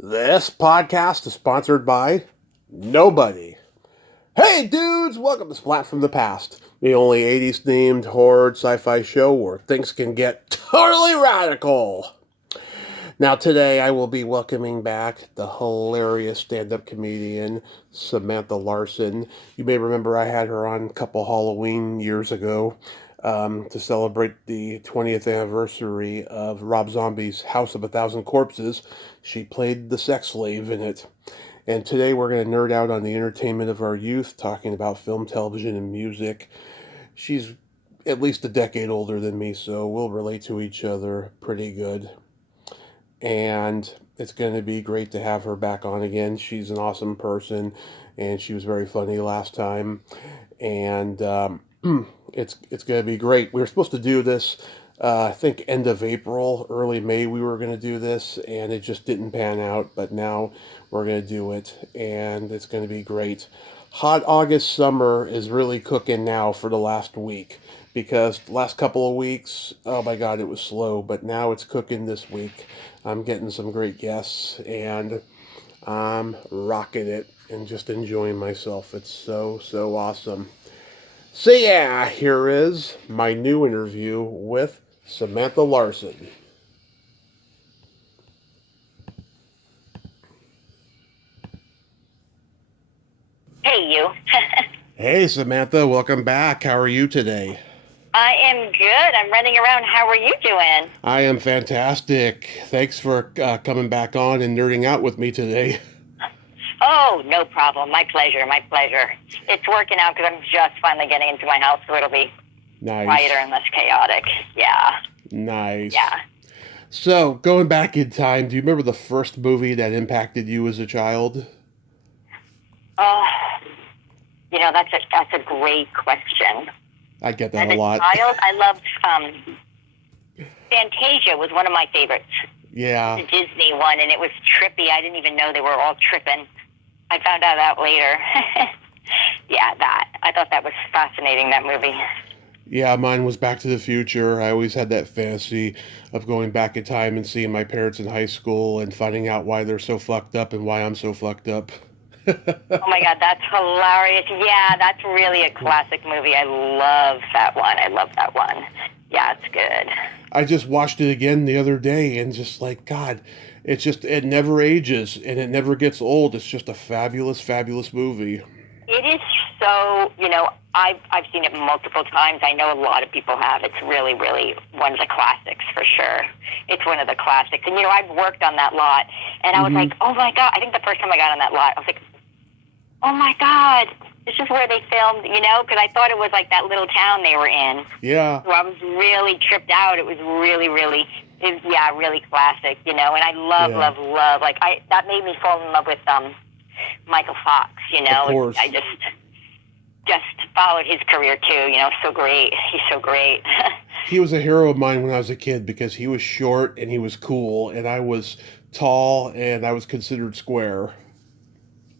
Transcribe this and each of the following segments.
This podcast is sponsored by nobody. Hey dudes, welcome to Splat from the Past, the only 80s themed horror sci-fi show where things can get totally radical. Now today I will be welcoming back the hilarious stand-up comedian Samantha Larsen. You may remember I had her on a couple Halloween years ago to celebrate the 20th anniversary of Rob Zombie's House of a Thousand Corpses. She played the sex slave in it. And today we're going to nerd out on the entertainment of our youth, talking about film, television, and music. She's at least a decade older than me, so we'll relate to each other pretty good. And it's going to be great to have her back on again. She's an awesome person, and she was very funny last time. And it's going to be great. We were supposed to do this, I think, end of April, early May. We were going to do this, and it just didn't pan out. But now we're going to do it, and it's going to be great. Hot August summer is really cooking now for the last week, because the last couple of weeks, oh my God, it was slow. But now it's cooking this week. I'm getting some great guests, and I'm rocking it and just enjoying myself. It's so awesome. So yeah, here is my new interview with Samantha Larsen. Hey, you. Hey Samantha, welcome back. How are you today? I am good. I'm running around. How are you doing? I am fantastic. Thanks for coming back on and nerding out with me today. Oh, no problem. My pleasure. My pleasure. It's working out because I'm just finally getting into my house, so it'll be Nice. quieter and less chaotic. Yeah. Nice. Yeah. So, going back in time, do you remember the first movie that impacted you as a child? Oh, that's a great question. I get that As a lot. child, I loved Fantasia was one of my favorites. Yeah. The Disney one, and it was trippy. I didn't even know they were all tripping. I found out later. Yeah, that. I thought that was fascinating, that movie. Yeah, mine was Back to the Future. I always had that fantasy of going back in time and seeing my parents in high school and finding out why they're so fucked up and why I'm so fucked up. Oh my God, that's hilarious. Yeah, that's really a classic movie. I love that one. I love that one. Yeah, it's good. I just watched it again the other day and just like, God, it never ages and it never gets old. It's just a fabulous, fabulous movie. It is so, I've seen it multiple times. I know a lot of people have. It's really, really one of the classics for sure. It's one of the classics. And, I've worked on that lot. And I was like, oh my God. I think the first time I got on that lot, I was like, oh my God. This is where they filmed, because I thought it was like that little town they were in. Yeah. So I was really tripped out. It was really, really, really classic, And I love, Yeah. love. Like, that made me fall in love with Michael Fox, Of course. I just followed his career too, so great. He's so great. He was a hero of mine when I was a kid because he was short and he was cool and I was tall and I was considered square.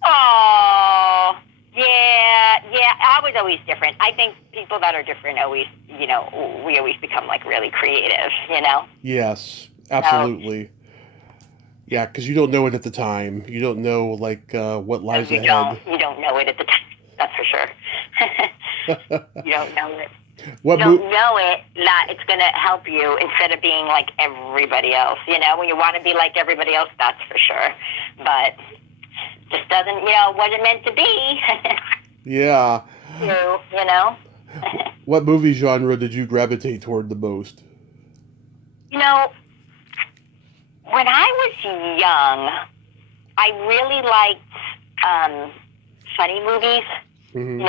Oh, yeah. I was always different. I think people that are different always, we always become like really creative, Yes, absolutely. Yeah, because you don't know it at the time. You don't know what lies You ahead. You don't know it at the time. That's for sure. You don't know it. What You don't mo- know it that it's going to help you instead of being like everybody else. When you want to be like everybody else, that's for sure. But just doesn't, wasn't meant to be. Yeah. When What movie genre did you gravitate toward the most? I was young, I really liked funny movies. Mm-hmm.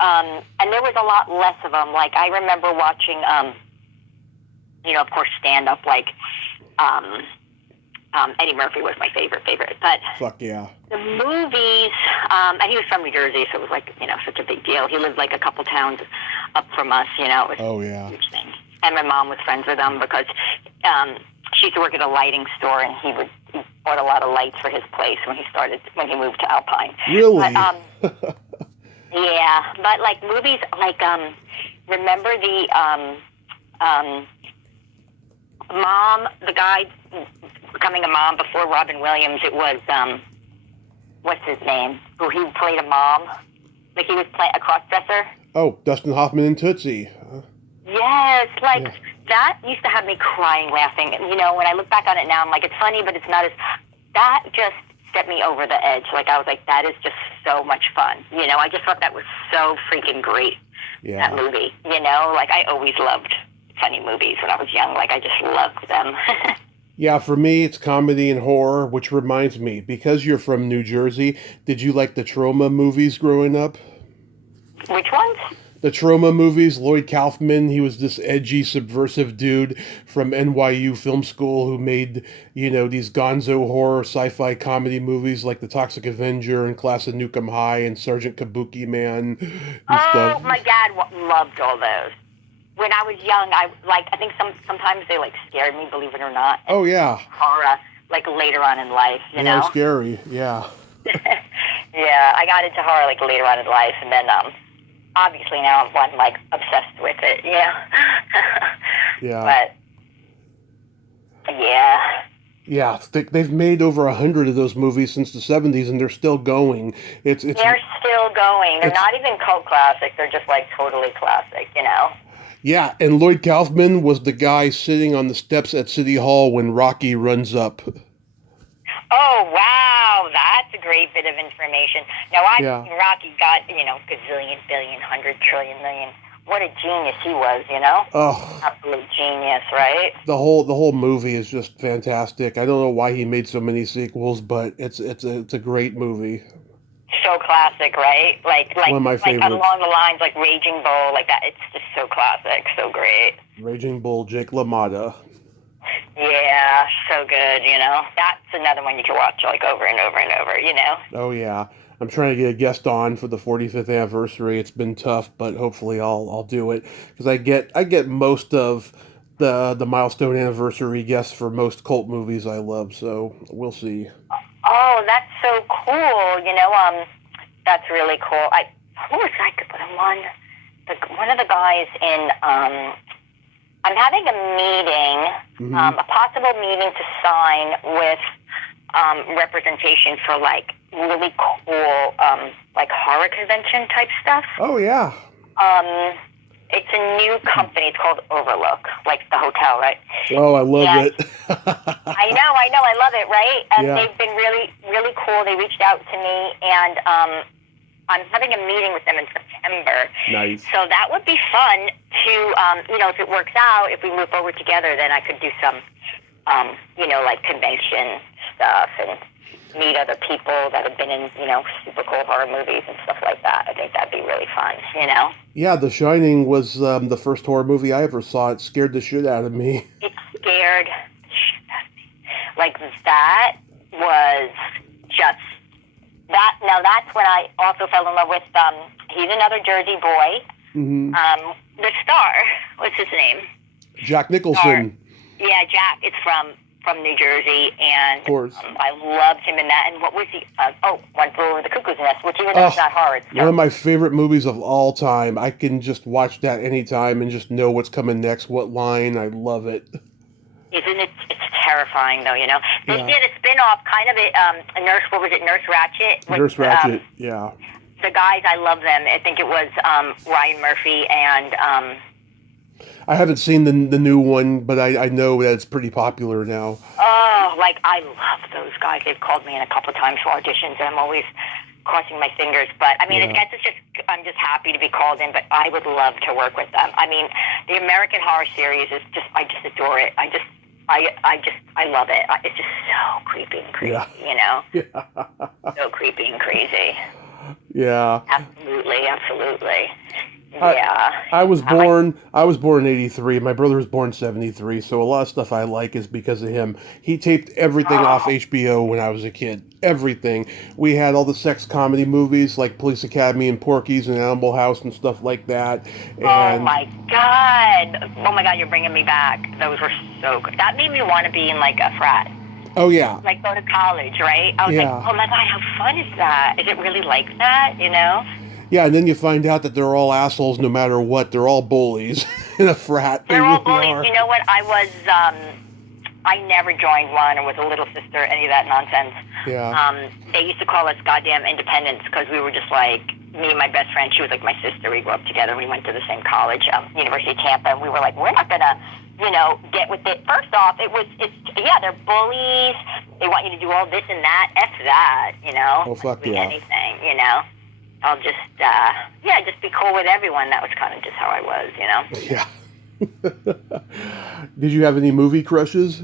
And there was a lot less of them. Like, I remember watching, of course, stand-up, like, Eddie Murphy was my favorite. But Fuck yeah. the movies, and he was from New Jersey, so it was like, such a big deal. He lived like a couple towns up from us, it was Oh yeah. a huge thing. And my mom was friends with him because she used to work at a lighting store, and he bought a lot of lights for his place when he moved to Alpine. Really? But, yeah, but like movies, like remember the Mom, the guy becoming a mom before Robin Williams. It was what's his name? Who he played a mom, like he was playing a crossdresser. Oh, Dustin Hoffman and Tootsie. Yes, like Yeah. that used to have me crying, laughing. You know, when I look back on it now, I'm like, it's funny, but it's not as. That just set me over the edge. Like I was like, that is just so much fun. You know, I just thought that was so freaking great. Yeah. That movie. You know, like I always loved funny movies when I was young. Like I just loved them. Yeah, for me, it's comedy and horror, which reminds me, because you're from New Jersey, did you like the Troma movies growing up? Which ones? The Troma movies, Lloyd Kaufman, he was this edgy, subversive dude from NYU Film School who made, these gonzo horror sci-fi comedy movies like The Toxic Avenger and Class of Nukem High and Sergeant Kabuki Man and stuff. My dad loved all those. When I was young, I think sometimes they scared me, believe it or not. Oh yeah. Horror, later on in life, you know? Scary, yeah. Yeah, I got into horror later on in life, and then obviously now I'm obsessed with it. Yeah. Yeah. But yeah. Yeah, they've made over 100 of those movies since the 70s, and they're still going. They're still going. They're not even cult classics. They're just totally classic, you know? Yeah, and Lloyd Kaufman was the guy sitting on the steps at City Hall when Rocky runs up. Oh, wow. That's a great bit of information. Now, Rocky got, gazillion, billion, 100 trillion, million. What a genius he was, you know? Oh. Absolute genius, right? The whole movie is just fantastic. I don't know why he made so many sequels, but it's a great movie. So classic, right? One of my favorites. Along the lines Raging Bull, that. It's just so classic, so great. Raging Bull, Jake LaMotta. Yeah, so good, you know? That's another one you can watch over and over and over, you know? Oh yeah. I'm trying to get a guest on for the 45th anniversary. It's been tough, but hopefully I'll do it because I get most of the milestone anniversary guests for most cult movies I love. So we'll see. Oh, that's so cool. You know, that's really cool. Who was the one? One of the guys in. I'm having a meeting, a possible meeting to sign with representation for really cool horror convention type stuff. Oh yeah. It's a new company. It's called Overlook, the hotel, right? Oh, I love it. I know. I love it, right? And yeah. They've been really, really cool. They reached out to me, and I'm having a meeting with them in September. Nice. So that would be fun to, if it works out, if we move forward together, then I could do some, convention stuff and meet other people that have been in, super cool horror movies and stuff like that. I think that'd be really fun, you know? Yeah, The Shining was the first horror movie I ever saw. It scared the shit out of me. It scared the shit out of me. That was just... Now that's when I also fell in love with, he's another Jersey boy. Mm-hmm. The star, what's his name? Jack Nicholson. Yeah, Jack. It's from New Jersey, and of course. I loved him in that. And what was he? One Flew Over the Cuckoo's Nest, which even though it's not horror. One of my favorite movies of all time. I can just watch that anytime and just know what's coming next, what line. I love it. Isn't it? It's terrifying, though, you know? They did a spin-off, kind of Nurse Ratched? Nurse Ratched, yeah. The guys, I love them. I think it was Ryan Murphy and... I haven't seen the new one, but I know that it's pretty popular now. Oh, I love those guys. They've called me in a couple of times for auditions, and I'm always crossing my fingers. But, I mean, I guess I'm just happy to be called in, but I would love to work with them. I mean, the American Horror series is I just adore it. I love it. It's just so creepy and crazy, you know? Yeah. So creepy and crazy. Yeah. Absolutely. Yeah. I was born in 83. My brother was born in 73, so a lot of stuff I like is because of him. He taped everything off HBO when I was a kid. Everything. We had all the sex comedy movies like Police Academy and Porky's and Animal House and stuff like that. And oh my God, you're bringing me back. Those were so good. That made me want to be in a frat. Oh yeah. Go to college, right? I was oh my God, how fun is that? Is it really like that, you know? Yeah, and then you find out that they're all assholes no matter what. They're all bullies in a frat. They're all bullies. You know what? I was I never joined one or was a little sister, any of that nonsense. Yeah. They used to call us goddamn independents because we were just like, me and my best friend, she was like my sister. We grew up together. We went to the same college, University of Tampa, and we were like, we're not going to, get with it. First off, they're bullies. They want you to do all this and that. F that, Oh, fuck yeah. Anything, I'll just, just be cool with everyone. That was kind of just how I was, Yeah. Did you have any movie crushes?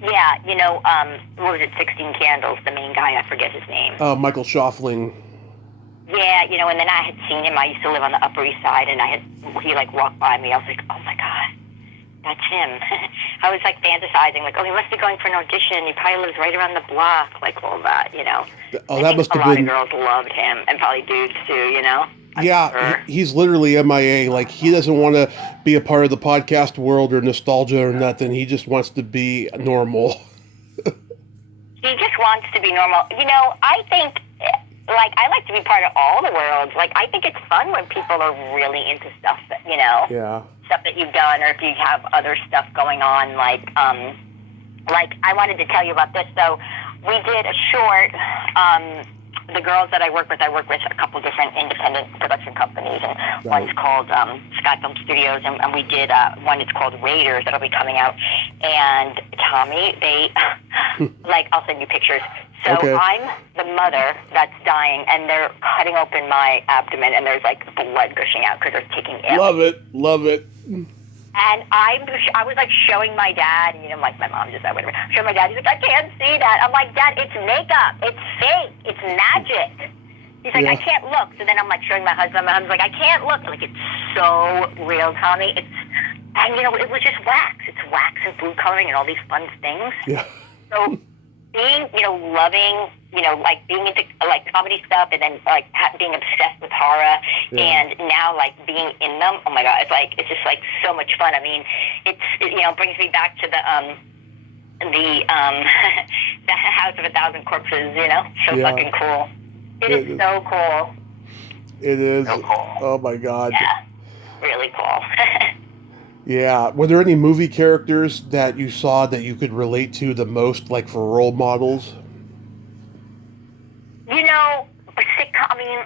Yeah, what was it, 16 Candles, the main guy, I forget his name. Michael Schoeffling. Yeah, and then I had seen him. I used to live on the Upper East Side, and he walked by me. I was like, oh my God, that's him. I was fantasizing, he must be going for an audition. He probably lives right around the block, all that, Oh, that must have been. A lot of girls loved him, and probably dudes too, Yeah, sure. He's literally MIA. He doesn't want to be a part of the podcast world or nostalgia or nothing. He just wants to be normal. He just wants to be normal. I think, I like to be part of all the worlds. I think it's fun when people are really into stuff that, Yeah. stuff that you've done, or if you have other stuff going on, I wanted to tell you about this. So we did a short, the girls that I work with a couple different independent production companies, and Right. one's called Sky Film Studios, and we did one that's called Raiders that'll be coming out. And Tommy, they, I'll send you pictures. So Okay. I'm the mother that's dying, and they're cutting open my abdomen, and there's blood gushing out because they're taking it. Love it. And I was showing my dad, my mom just said, whatever. Showing my dad, he's like, I can't see that. I'm like, Dad, it's makeup. It's fake. It's magic. He's like, Yeah. I can't look. So then I'm showing my husband. My husband's like, I can't look. it's so real, Tommy. And it was just wax. It's wax and food coloring and all these fun things. Yeah. So being, loving, being into comedy stuff, and then being obsessed with horror, Yeah. and now being in them. Oh my God, it's just so much fun. I mean, it brings me back to the the House of a Thousand Corpses. So Yeah. fucking cool. It is so cool. It is. So cool. Oh my God. Yeah, really cool. Yeah. Were there any movie characters that you saw that you could relate to the most, for role models? Sitcom. I mean,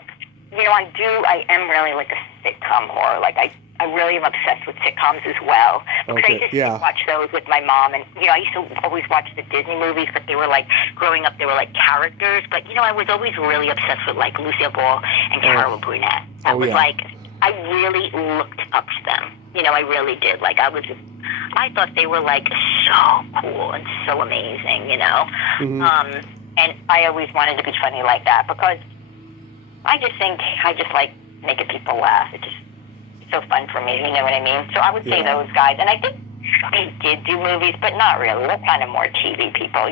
I am really a sitcom whore. I really am obsessed with sitcoms as well. Because I used to watch those with my mom, and I used to always watch the Disney movies, but they were growing up, they were characters. But I was always really obsessed with Lucille Ball and Carol Burnett. I really looked up to them. I really did. I thought they were so cool and so amazing. Mm-hmm. And I always wanted to be funny like that, because I just like making people laugh. It's so fun for me, you know what I mean? So I would say those guys. And I think they did do movies, but not really. They're kind of more TV people,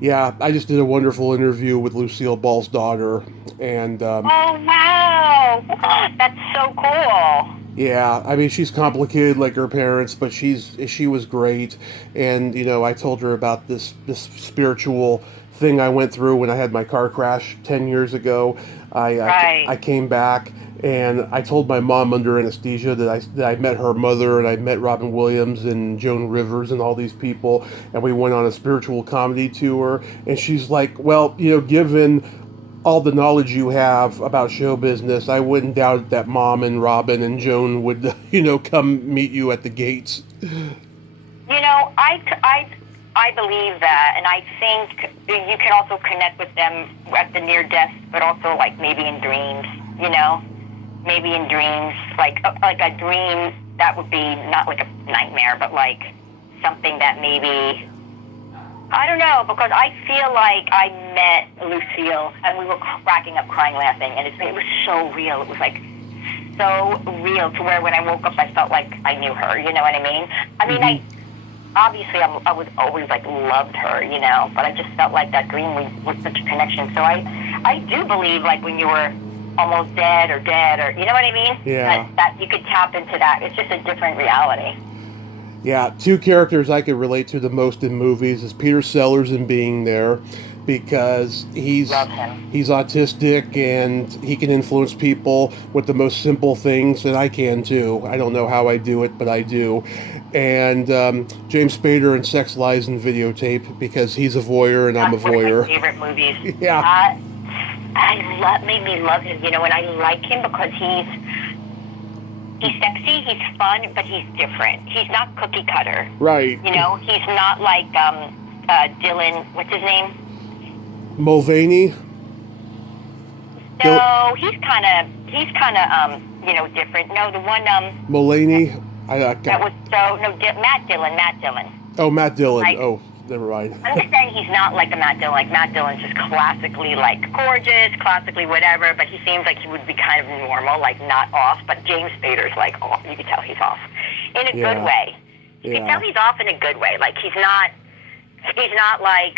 Yeah, I just did a wonderful interview with Lucille Ball's daughter, and oh, wow! That's so cool. Yeah, I mean, she's complicated like her parents, but she was great. And I told her about this spiritual thing I went through when I had my car crash 10 years ago. I came back, and I told my mom under anesthesia that I met her mother, and I met Robin Williams and Joan Rivers and all these people, and we went on a spiritual comedy tour. And she's like, well, given all the knowledge you have about show business, I wouldn't doubt that Mom and Robin and Joan would, come meet you at the gates. I believe that, and I think you can also connect with them at the near death, but also maybe in dreams. Maybe in dreams, like a dream that would be not a nightmare, but something that maybe, I don't know, because I feel like I met Lucille and we were cracking up, crying, laughing, and it was so real. It was so real to where when I woke up I felt like I knew her, you know what I mean? I mean, obviously I was always loved her, but I just felt like that dream was such a connection. So I do believe when you were almost dead, or you know what I mean? Yeah. That you could tap into that. It's just a different reality. Yeah, two characters I could relate to the most in movies is Peter Sellers in Being There, because Love him. he's autistic and he can influence people with the most simple things, and I can too. I don't know how I do it, but I do. And James Spader in Sex, Lies, and Videotape, because he's a voyeur and I'm a That's one of my voyeur. favorite movies. Yeah. Made me love him, and I like him because he's sexy, he's fun, but he's different. He's not cookie cutter. Right. He's not like Dylan, what's his name? Mulvaney. No, he's kind of different. No, the one Mulaney. that was Matt Dillon. Oh, Matt Dillon. Like, oh, never mind. I'm just saying he's not like a Matt Dillon. Like, Matt Dillon's just classically, like, gorgeous, classically whatever, but he seems like he would be kind of normal, like, not off. But James Spader's, like, off. You can tell he's off. In a good way. You can tell he's off in a good way. Like, he's not like,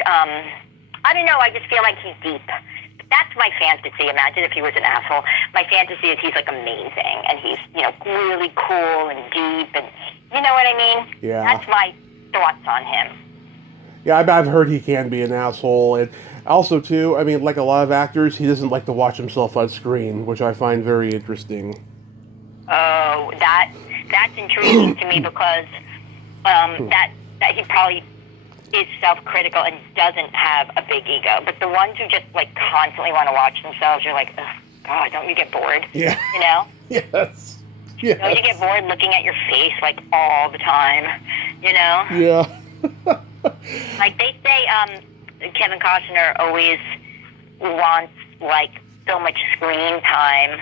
I don't know, I just feel like he's deep. That's my fantasy. Imagine if he was an asshole. My fantasy is he's, like, amazing, and he's, really cool and deep, and you know what I mean? Yeah. That's my thoughts on him. Yeah, I've heard he can be an asshole, and also too, I mean, like a lot of actors, he doesn't like to watch himself on screen, which I find very interesting. Oh, that's intriguing to me because that he probably is self-critical and doesn't have a big ego. But the ones who just like constantly want to watch themselves, you're like, oh, God, don't you get bored? Yeah. Yes. Yes. Don't you get bored looking at your face like all the time? Yeah. Like they say, Kevin Costner always wants like so much screen time.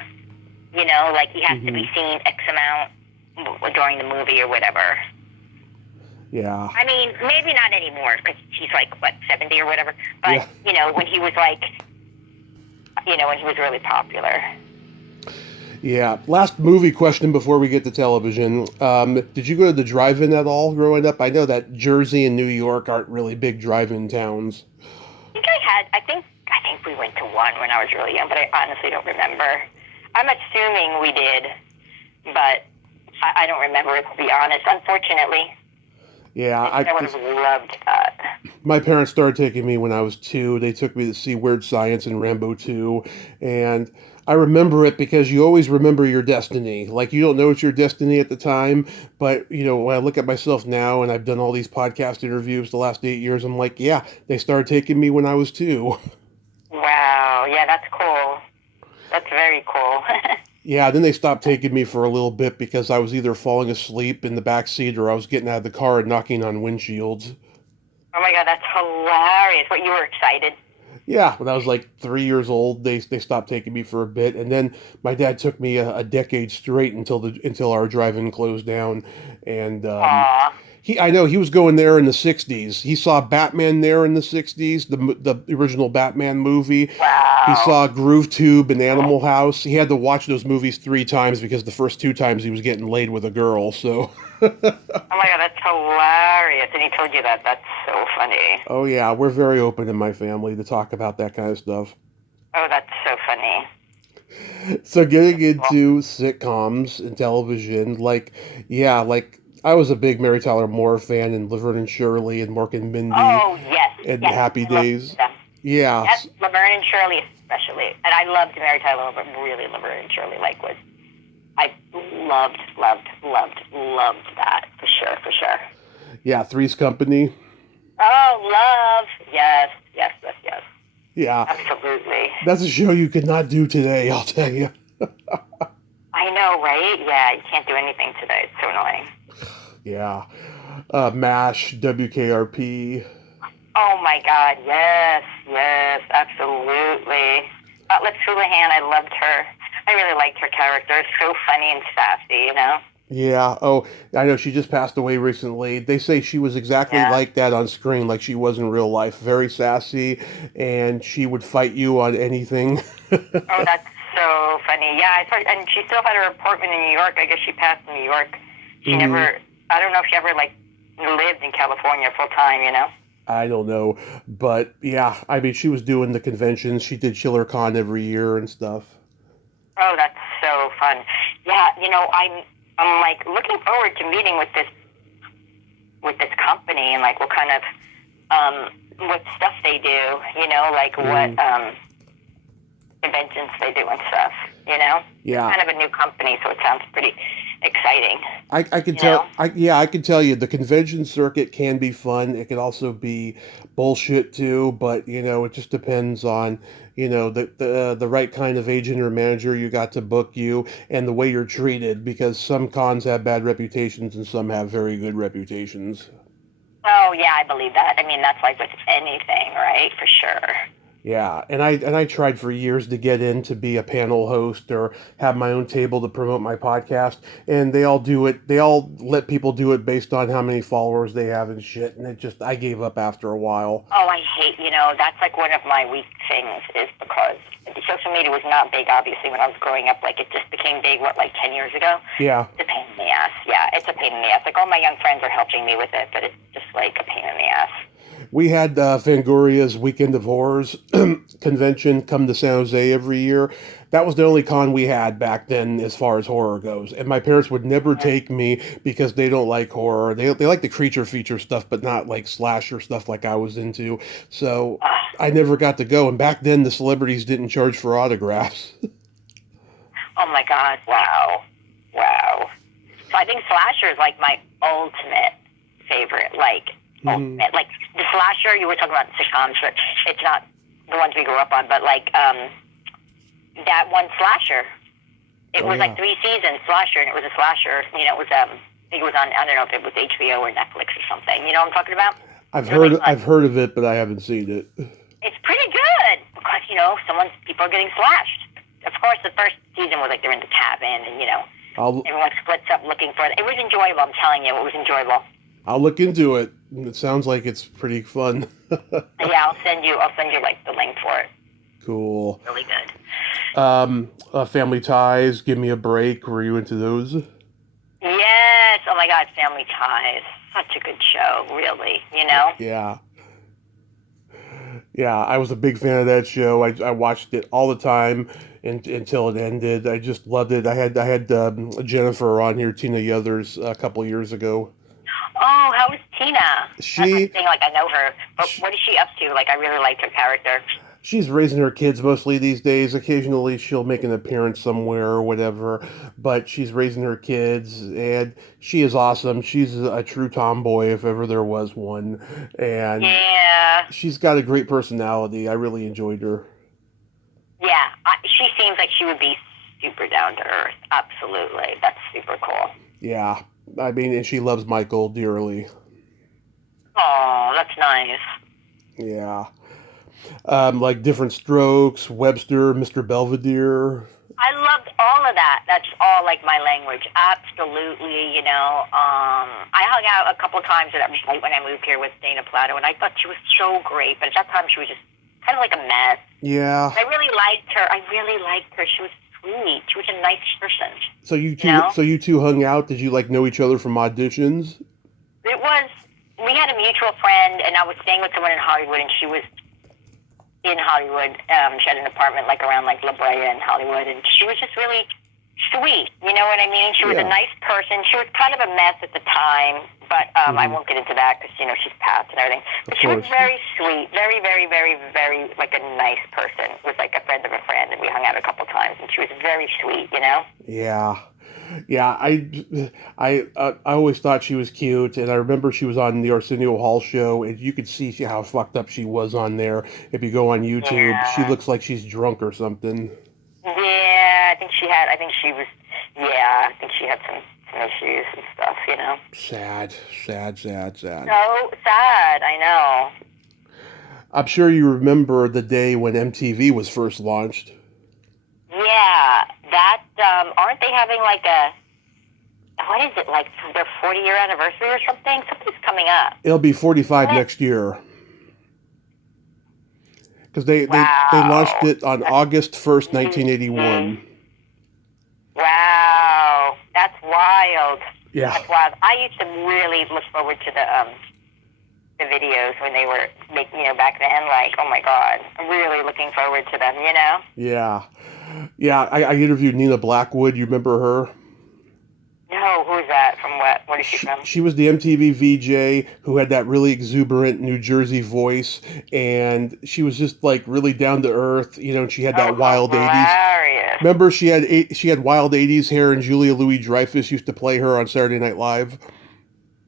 Like he has to be seen X amount during the movie or whatever. Yeah. I mean, maybe not anymore because he's like 70 or whatever. But when he was like, when he was really popular. Yeah. Last movie question before we get to television. Did you go to the drive-in at all growing up? I know that Jersey and New York aren't really big drive-in towns. I think we went to one when I was really young, but I honestly don't remember. I'm assuming we did, but I don't remember it, to be honest, unfortunately. Yeah, I would have loved that. My parents started taking me when I was 2. They took me to see Weird Science and Rambo 2, and I remember it because you always remember your destiny. Like, you don't know it's your destiny at the time, but, when I look at myself now and I've done all these podcast interviews the last 8 years, I'm like, yeah, they started taking me when I was 2. Wow, yeah, that's cool. That's very cool. Yeah, then they stopped taking me for a little bit because I was either falling asleep in the back seat or I was getting out of the car and knocking on windshields. Oh my God, that's hilarious. What, you were excited? Yeah, when I was like 3 years old, they stopped taking me for a bit, and then my dad took me a decade straight until our drive-in closed down, and he was going there in the 60s. He saw Batman there in the 60s, the original Batman movie. Wow. He saw Groove Tube and Animal House. He had to watch those movies 3 times because the first 2 times he was getting laid with a girl. So. Oh my God, that's hilarious! And he told you that. That's so funny. Oh yeah, we're very open in my family to talk about that kind of stuff. Oh, that's so funny. So getting into sitcoms and television, like I was a big Mary Tyler Moore fan, and Laverne and Shirley, and Mork and Mindy. Oh yes. And yes. Happy Days. Yeah. Yes, Laverne and Shirley especially, and I loved Mary Tyler, but really Laverne and Shirley I loved that for sure. Yeah, Three's Company. Oh, love. Yes. Yeah. Absolutely. That's a show you could not do today, I'll tell you. I know, right? Yeah, you can't do anything today. It's so annoying. Yeah. MASH, WKRP. Oh my God, yes, absolutely. Let's Houlihan, I loved her. I really liked her character. So funny and sassy, Yeah. Oh, I know she just passed away recently. They say she was exactly like that on screen, like she was in real life. Very sassy, and she would fight you on anything. Oh, that's so funny. Yeah, and she still had her apartment in New York. I guess she passed in New York. She never, I don't know if she ever, lived in California full time, I don't know. But, yeah, I mean, she was doing the conventions. She did ChillerCon every year and stuff. Oh, that's so fun. Yeah, I'm looking forward to meeting with this company and what kind of what stuff they do, like what conventions they do and stuff, Yeah. It's kind of a new company, so it sounds pretty exciting. I can tell. I can tell you the convention circuit can be fun. It can also be bullshit too. But it just depends on the right kind of agent or manager you got to book you and the way you're treated. Because some cons have bad reputations and some have very good reputations. Oh yeah, I believe that. I mean, that's like with anything, right? For sure. Yeah, and I tried for years to get in to be a panel host or have my own table to promote my podcast, and they all do it. They all let people do it based on how many followers they have and shit, and I gave up after a while. Oh, I hate, that's like one of my weak things is because social media was not big, obviously, when I was growing up. Like, it just became big, 10 years ago? Yeah. It's a pain in the ass. Yeah, it's a pain in the ass. Like, all my young friends are helping me with it, but it's just like a pain in the ass. We had Fangoria's Weekend of Horrors convention come to San Jose every year. That was the only con we had back then as far as horror goes. And my parents would never take me because they don't like horror. They like the creature feature stuff, but not like slasher stuff like I was into. So I never got to go. And back then the celebrities didn't charge for autographs. Oh my God. Wow. So I think slasher is like my ultimate favorite. Ultimate. Like the slasher, you were talking about sitcoms, but it's not the ones we grew up on, but that one slasher. It was like 3 seasons slasher, and it was a slasher. It was I think it was on, I don't know if it was HBO or Netflix or something. You know what I'm talking about? I've heard of it, but I haven't seen it. It's pretty good because people are getting slashed. Of course, the first season was like they're in the cabin, and everyone splits up looking for it. It was enjoyable. I'm telling you, it was enjoyable. I'll look into it. It sounds like it's pretty fun. Yeah, I'll send you the link for it. Cool. Really good. Family Ties, Give Me a Break. Were you into those? Yes. Oh my God, Family Ties. Such a good show, really. Yeah. Yeah, I was a big fan of that show. I watched it all the time until it ended. I just loved it. I had Jennifer on here, Tina Yothers, a couple years ago. Oh, how is Tina? She, that's the thing, I know her, but what is she up to? I really liked her character. She's raising her kids mostly these days. Occasionally she'll make an appearance somewhere or whatever, but she's raising her kids, and she is awesome. She's a true tomboy if ever there was one, and she's got a great personality. I really enjoyed her. Yeah, she seems like she would be super down to earth. Absolutely. That's super cool. Yeah. I mean, and she loves Michael dearly. Oh, that's nice. Yeah. Like Different Strokes, Webster, Mr. Belvedere. I loved all of that. That's all like my language. Absolutely, I hung out a couple times right when I moved here with Dana Plato, and I thought she was so great, but at that time she was just kind of like a mess. Yeah. I really liked her. She was sweet. She was a nice person. So you two hung out? Did you know each other from auditions? We had a mutual friend, and I was staying with someone in Hollywood, and she was in Hollywood. She had an apartment around La Brea in Hollywood, and she was just really sweet. You know what I mean? She was a nice person. She was kind of a mess at the time, but I won't get into that because she's passed and everything. But she was very sweet, very, very, very, very a nice person. Was a friend of a friend, and we hung out a couple times, and she was very sweet. Yeah. Yeah, I always thought she was cute, and I remember she was on the Arsenio Hall show, and you could see how fucked up she was on there. If you go on YouTube, she looks like she's drunk or something. Yeah, I think she had some issues and stuff, Sad. So sad, I know. I'm sure you remember the day when MTV was first launched. Yeah, that, aren't they having what is it, their 40-year anniversary or something? Something's coming up. It'll be 45 next year. Because they launched it on August 1st, 1981. Wow, that's wild. Yeah. That's wild. I used to really look forward to the videos when they were making, back then, oh my God, I'm really looking forward to them, Yeah. Yeah, I interviewed Nina Blackwood. You remember her? No, who's that? From what? What is she from? She was the MTV VJ who had that really exuberant New Jersey voice, and she was just like really down to earth, and she had that Oh, wild '80s. hilarious. Remember, she had wild '80s hair, and Julia Louis-Dreyfus used to play her on Saturday Night Live.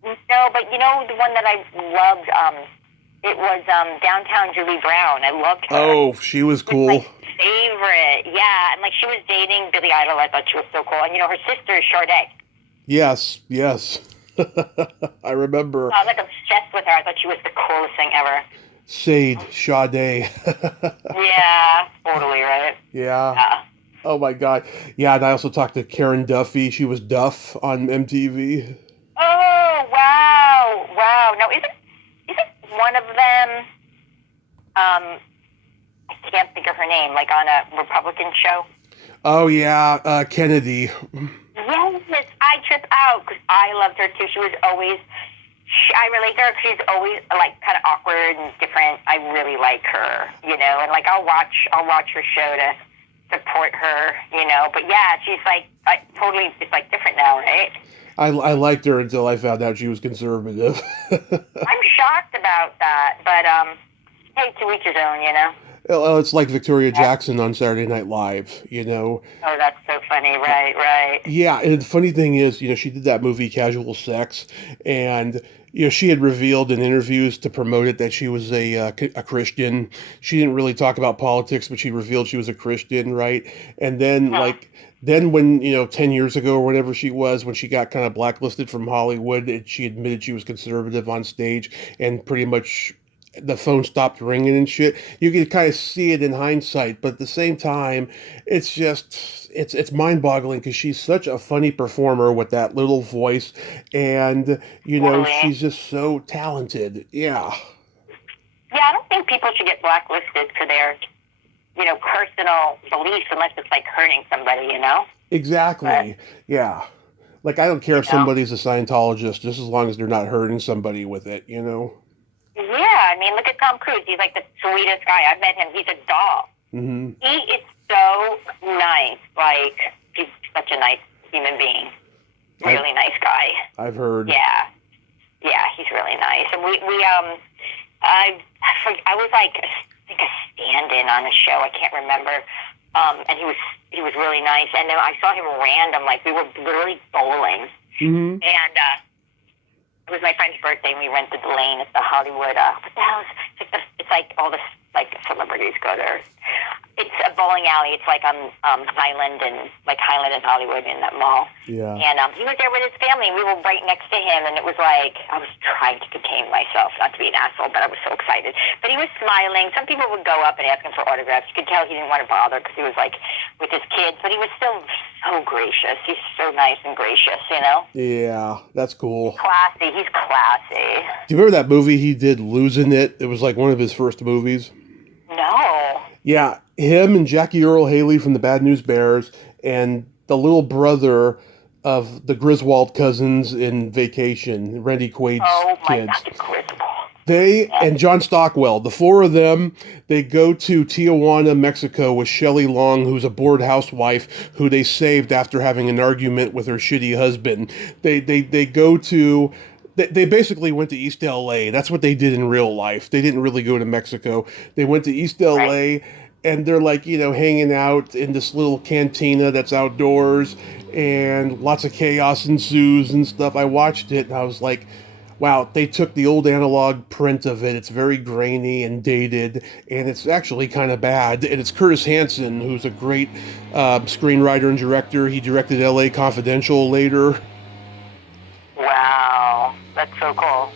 No, but the one that I loved, it was Downtown Julie Brown. I loved her. Oh, she was cool. My favorite. Yeah, and like she was dating Billy Idol. I thought she was so cool. And her sister is Sade. Yes. I remember. I was like obsessed with her. I thought she was the coolest thing ever. Sade. Yeah, totally, right? Yeah. Oh my God. Yeah, and I also talked to Karen Duffy. She was Duff on MTV. Oh, wow. Now, isn't one of them, I can't think of her name, like on a Republican show? Oh, yeah, Kennedy. Yes, I trip out because I loved her too. She was always, I relate to her because she's always like kind of awkward and different. I really like her, and like I'll watch her show to support her, But yeah, she's like totally, it's like different now, right? I liked her until I found out she was conservative. I'm shocked about that, but hey, to each his own, Well, it's like Victoria Jackson on Saturday Night Live, Oh, that's so funny, right. Yeah, and the funny thing is, she did that movie Casual Sex, and she had revealed in interviews to promote it that she was a Christian. She didn't really talk about politics, but she revealed she was a Christian, right? And then then when 10 years ago or whatever she was, when she got kind of blacklisted from Hollywood, she admitted she was conservative on stage, and pretty much the phone stopped ringing and shit. You can kind of see it in hindsight, but at the same time, it's just it's mind-boggling because she's such a funny performer with that little voice, and she's just so talented. Yeah, I don't think people should get blacklisted for their personal beliefs unless it's like hurting somebody. Exactly. But, yeah, like I don't care if somebody's a Scientologist, just as long as they're not hurting somebody with it. Yeah, I mean, look at Tom Cruise. He's like the sweetest guy. I've met him. He's a doll. Mm-hmm. He is so nice. Like, he's such a nice human being. Really nice guy. I've heard. Yeah, he's really nice. And I was like, I think a stand-in on a show. I can't remember. And he was really nice. And then I saw him random. Like, we were literally bowling. Mm-hmm. And it was my friend's birthday, and we rented the lane at the Hollywood. What the hell is it's like all the like celebrities go there. It's a bowling alley. It's like on Highland and Hollywood in that mall. Yeah. And he was there with his family. We were right next to him, and it was like I was trying to contain myself, not to be an asshole, but I was so excited. But he was smiling. Some people would go up and ask him for autographs. You could tell he didn't want to bother because he was like with his kids, but he was still so gracious. He's so nice and gracious, Yeah, that's cool. Classy. He's classy. Do you remember that movie he did, Losing It? It was like one of his first movies. No. Yeah, him and Jackie Earle Haley from the Bad News Bears and the little brother of the Griswold cousins in Vacation, Randy Quaid's kids. God, the Griswold. They and John Stockwell, the four of them, they go to Tijuana, Mexico with Shelley Long, who's a bored housewife who they saved after having an argument with her shitty husband. They go to... They basically went to East LA. That's what they did in real life. They didn't really go to Mexico. They went to East LA, and they're like, hanging out in this little cantina that's outdoors, and lots of chaos ensues and stuff. I watched it, and I was like, wow, they took the old analog print of it. It's very grainy and dated, and it's actually kind of bad. And it's Curtis Hanson, who's a great screenwriter and director. He directed LA Confidential later. Wow, that's so cool.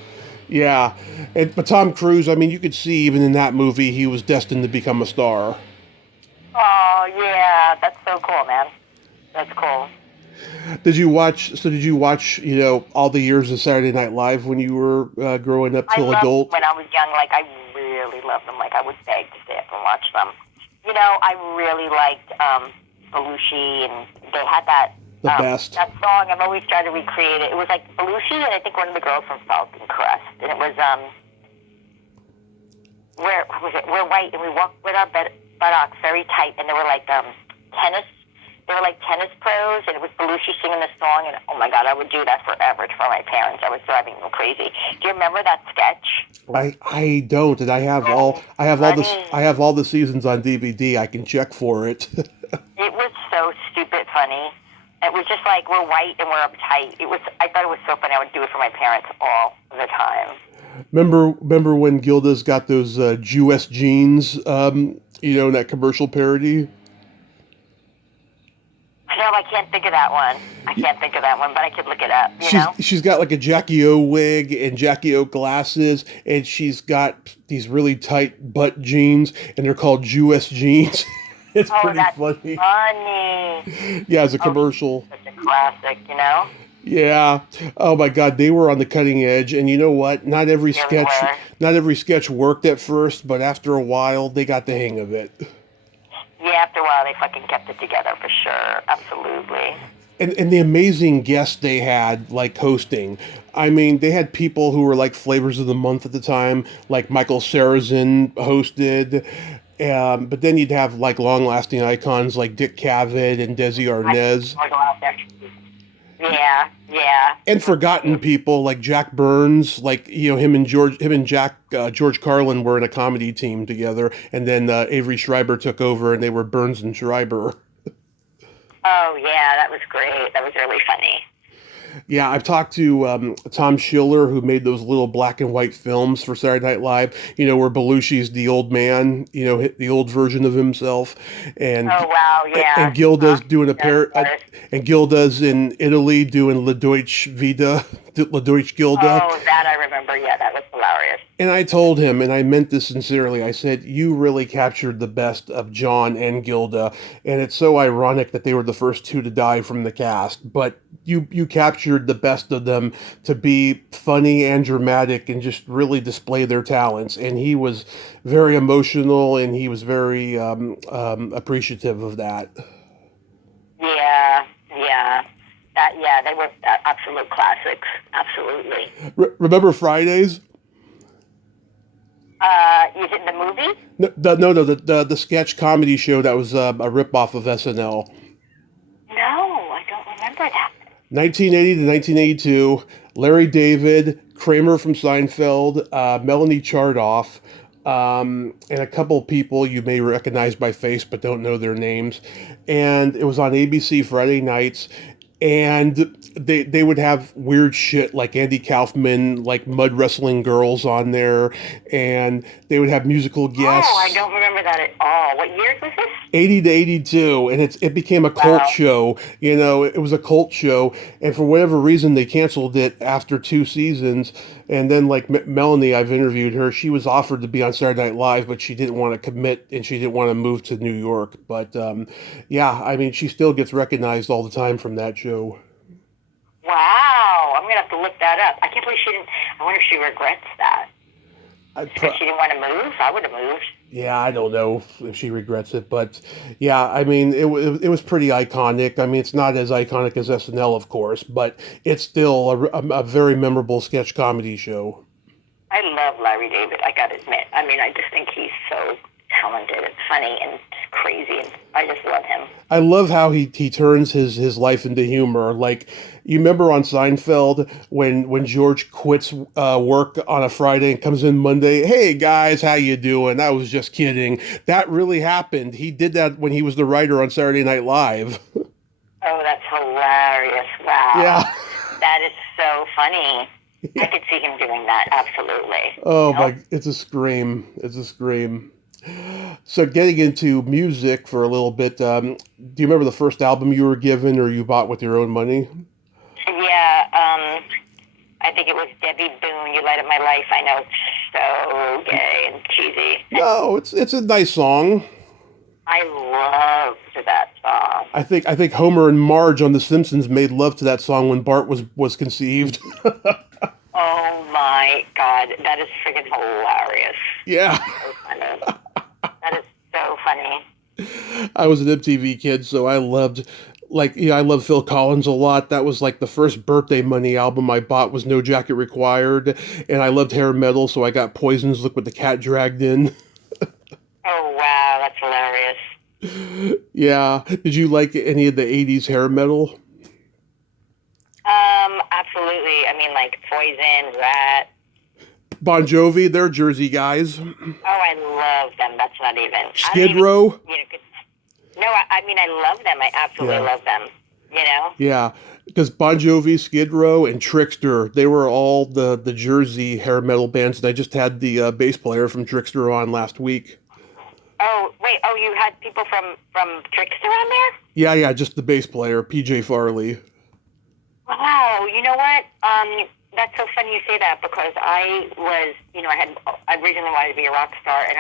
Yeah, but Tom Cruise, I mean, you could see even in that movie he was destined to become a star. Oh, yeah, that's so cool, man. That's cool. Did you watch, all the years of Saturday Night Live when you were growing up till adult? When I was young, I really loved them. I would beg to stay up and watch them. I really liked Belushi, and they had that the best. That song, I've always tried to recreate it. It was like Belushi and I think one of the girls from Falcon Crest. And it was, where was it? We're white and we walk with our buttocks very tight. And there were like tennis They were like tennis pros, and it was Belushi singing the song, and oh my God, I would do that forever for my parents. I was driving them crazy. Do you remember that sketch? I don't, and I have all the seasons on DVD. I can check for it. It was so stupid funny. It was just like, we're white and we're uptight. I thought it was so funny. I would do it for my parents all the time. Remember when Gilda's got those Jewess jeans, in that commercial parody? No, I can't think of that one. But I could look it up, She's got like a Jackie O wig and Jackie O glasses, and she's got these really tight butt jeans, and they're called Jewess jeans. It's pretty funny. Yeah, as a commercial. Such a classic, Yeah. Oh my God, they were on the cutting edge, and you know what? Not every sketch worked at first, but after a while, they got the hang of it. Yeah, after a while, they fucking kept it together for sure. Absolutely. And the amazing guests they had, like, hosting. I mean, they had people who were like flavors of the month at the time, like Michael Sarrazin hosted. But then you'd have like long-lasting icons like Dick Cavett and Desi Arnaz. Yeah. And forgotten people like Jack Burns, like him and George Carlin were in a comedy team together, and then Avery Schreiber took over, and they were Burns and Schreiber. Oh yeah, that was great. That was really funny. Yeah, I've talked to Tom Schiller, who made those little black and white films for Saturday Night Live, where Belushi's the old man, the old version of himself. And, oh, wow, yeah. And Gilda's doing and Gilda's in Italy doing La Deutsche Vita, La Deutsche Gilda. Oh, that I remember. Yeah, that was hilarious. And I told him, and I meant this sincerely, I said, you really captured the best of John and Gilda. And it's so ironic that they were the first two to die from the cast. But you captured the best of them to be funny and dramatic and just really display their talents. And he was very emotional, and he was very appreciative of that. Yeah. They were absolute classics. Absolutely. Remember Fridays? Is it the movie? No, the sketch comedy show that was a ripoff of SNL. No, I don't remember that. 1980 to 1982, Larry David, Kramer from Seinfeld, Melanie Chardoff, and a couple people you may recognize by face but don't know their names. And it was on ABC Friday nights. And they would have weird shit like Andy Kaufman, like mud wrestling girls on there, and they would have musical guests. Oh, I don't remember that at all. What years was this? 80 to 82, and it became a cult show. It was a cult show, and for whatever reason they canceled it after 2 seasons. And then like Melanie, I've interviewed her. She was offered to be on Saturday Night Live, but she didn't want to commit, and she didn't want to move to New York. But yeah, I mean, she still gets recognized all the time from that show. Wow, I'm gonna have to look that up. I can't believe she didn't. I wonder if she regrets that. Because she didn't want to move. I would have moved. Yeah, I don't know if she regrets it, but yeah, I mean, it was pretty iconic. I mean, it's not as iconic as SNL, of course, but it's still a very memorable sketch comedy show. I love Larry David, I gotta admit. I mean, I just think he's so talented and funny and crazy, and I just love him. I love how he turns his life into humor. Like, you remember on Seinfeld when George quits work on a Friday and comes in Monday, hey guys, how you doing? I was just kidding. That really happened. He did that when he was the writer on Saturday Night Live. Oh, that's hilarious. Wow. Yeah. That is so funny. Yeah. I could see him doing that, absolutely. Oh, my, it's a scream. It's a scream. So getting into music for a little bit, do you remember the first album you were given or you bought with your own money? Yeah, I think it was Debbie Boone, You Light Up My Life. I know it's so gay and cheesy. No, it's a nice song. I loved that song. I think Homer and Marge on The Simpsons made love to that song when Bart was conceived. Oh my God, that is freaking hilarious. Yeah. So funny. That is so funny. I was an MTV kid, so I loved, I love Phil Collins a lot. That was like the first birthday money album I bought was No Jacket Required, and I loved hair metal, so I got Poison's Look What the Cat Dragged In. Oh wow, that's hilarious. Yeah. Did you like any of the 80s hair metal? Absolutely. I mean, like Poison, Rat. Bon Jovi, they're Jersey guys. Oh, I love them. That's not even. I don't Skid even. Row? No, I mean, I love them. I absolutely Yeah. love them. You know? Yeah. Because Bon Jovi, Skid Row, and Trickster, they were all the Jersey hair metal bands. And I just had the bass player from Trickster on last week. Oh, wait. Oh, you had people from Trickster on there? Yeah, just the bass player, PJ Farley. Wow. You know what? That's so funny you say that because I was, I originally wanted to be a rock star, and